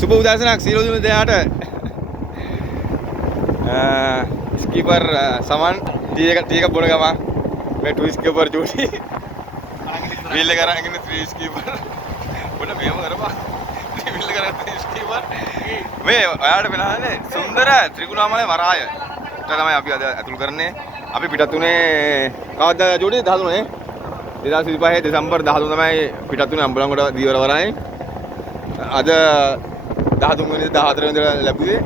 සුබ උදෑසනක් සියලු දෙනාට. ස්කීපර් සමන් ටී එක බොන ගමන් මේ ටු ස්කීපර් ජූටි වීල් එක අරගෙන ත්‍රී ස්කීපර් බොන මෙහෙම කරපන්. වීල් එක අරගෙන ත්‍රී ස්කීපර් මේ ඔයාලට වෙනහනේ සුන්දර ත්‍රිකුණාමලය වරාය. ඒක තමයි අපි අද ඇතුල් කරන්නේ. අපි පිටත් උනේ කවද්ද ජූටි 13 නේ 2025 දෙසැම්බර් 13 තමයි පිටත් උනේ අම්බලන්ගොඩ දීවර වරායේ. අද 13 වෙනිදා 14 වෙනිදා ලැබුවේ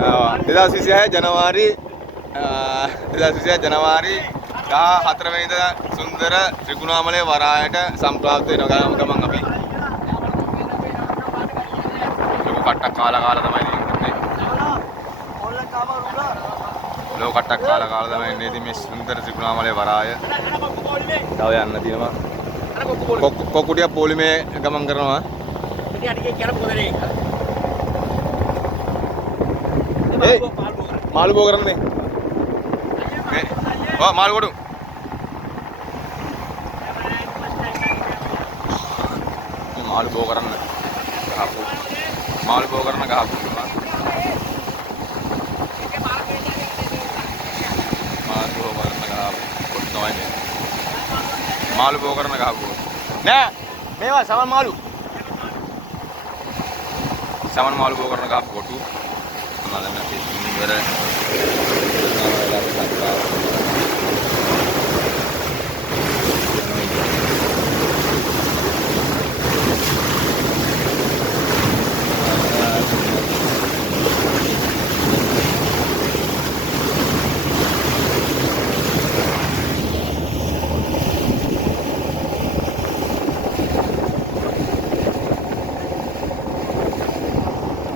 2026 ජනවාරි 14 වෙනිදා සුන්දර ත්‍රිකුණාමලය වරායට සම්ප්‍රාප්ත වෙන ගමන් අපි ලොකු කට්ටක් කාලා තමයි ඉන්නේ. ලොකු කට්ටක් කාලා තමයි ඉන්නේ මේ සුන්දර ත්‍රිකුණාමලය වරාය. තව යන්න තියෙනවා. කොකුටිය පොලිමේ ගමන් කරනවා. මාළු බෝ කරන්නේ. මාළු කොටු. මාළු බෝ කරන්න ගහපු. මාළු බෝ කරන ගහපු. මාළු බෝ කරන ගහපු. කොට්ටවයි මේ. මාළු බෝ කරන ගහපු. නෑ මේවා සමන් මාළු. සමන් මාළු බෝ කරන ගහපු කොටු. Malam nanti sumber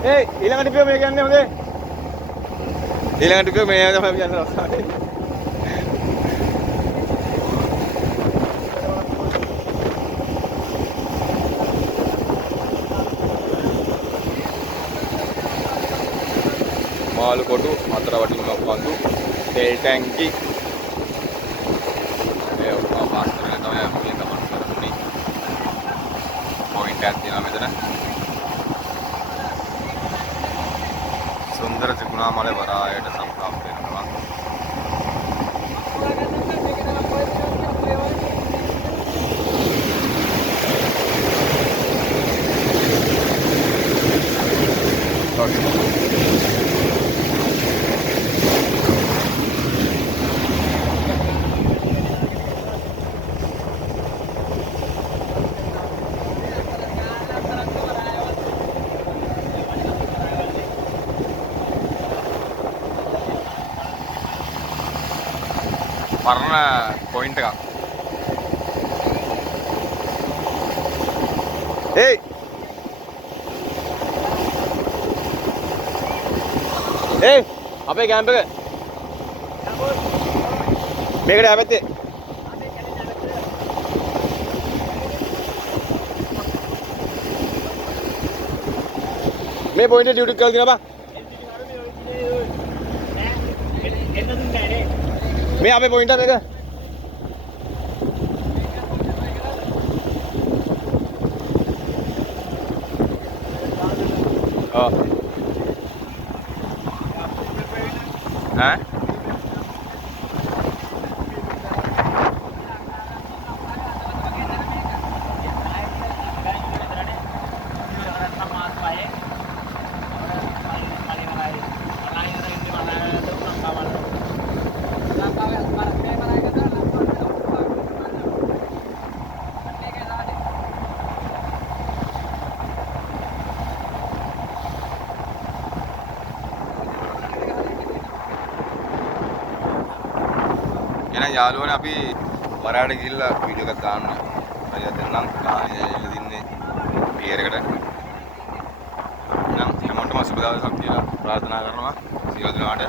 Hey, ඊළඟට පියෝ මේ කියන්නේ හොඳේ. ඊළඟට පියෝ මේ තමයි කියන්නේ රස්සාවේ. මාළු කොටු හතර වටින්මක් වන්දු තෙල් ටැංකි මේ ඔක්කොම පාස් කරගෙන තමයි අපි ගමන් කරන්නේ. පොයින්ට් එකක් තියෙනවා මෙතන. सुंदर त्रिकुणामलय वराයට සම්ප්‍රාප්ත වෙනවා. පරණ පොයින්ට් එකක්. hey අපේ කැම්ප් එක මේකට ආපැත්තේ මේ පොයින්ට් එක ඩියුටි කරලා දිනවා බා. මේ අපේ පොයින්ට් එක ඈ යාළුවනේ අපි වරායට ගිහිල්ලා වීඩියෝ එකක් දාන්න. අයියා දෙන්නම් ගානේ දින්නේ පියර් එකට. නම් හැමෝටම සුබ දවසක් කියලා ප්‍රාර්ථනා කරනවා. සියලු දෙනාට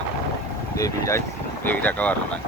දෙවියයි දෙවියක වරණයි.